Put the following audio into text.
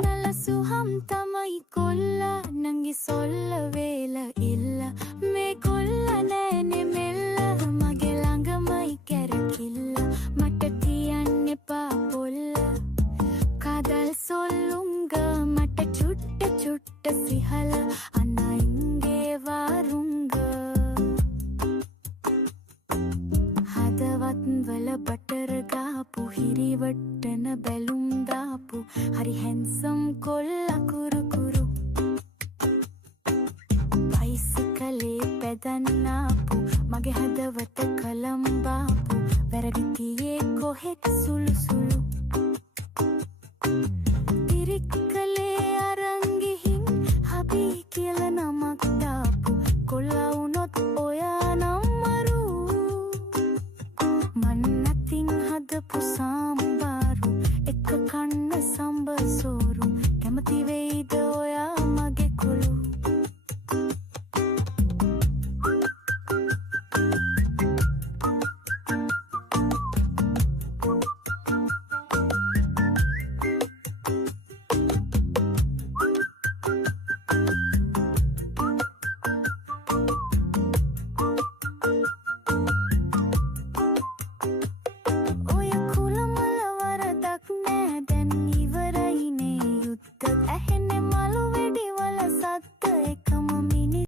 නලසුහම් තමයි කොල්ල නංගි සොල්ල වේල ඉල්ල මේ කොල්ල නෑනේ මෙල්ල මගේ ළඟමයි කැරකිල්ල මට කියන්න එපා පොල්ල කදල් සොල්ලුංග මට චුට්ට චුට්ට සිහල අනයින්ගේ වාරුංග හදවත් වල බටර් ගාපු හිරිවට්ටන බැලුම් දාපු හරි හැන්සම් කොල්ල කුරු කුරු බයිසිකලේ පැදන්නාපු මගේ හදවත කලම්බාපු වැරදි තියේ කොහෙත් සුළු සුළු තිරික්කලේ අරන් ගිහින් හබි කියලා නමක් දාපු කොල්ලා වුණොත් ඔයා නම් මරු මන්නතින් හදපු සාම්බාරු එක කන්න සම්බ සෝරු කැමති වෙයිද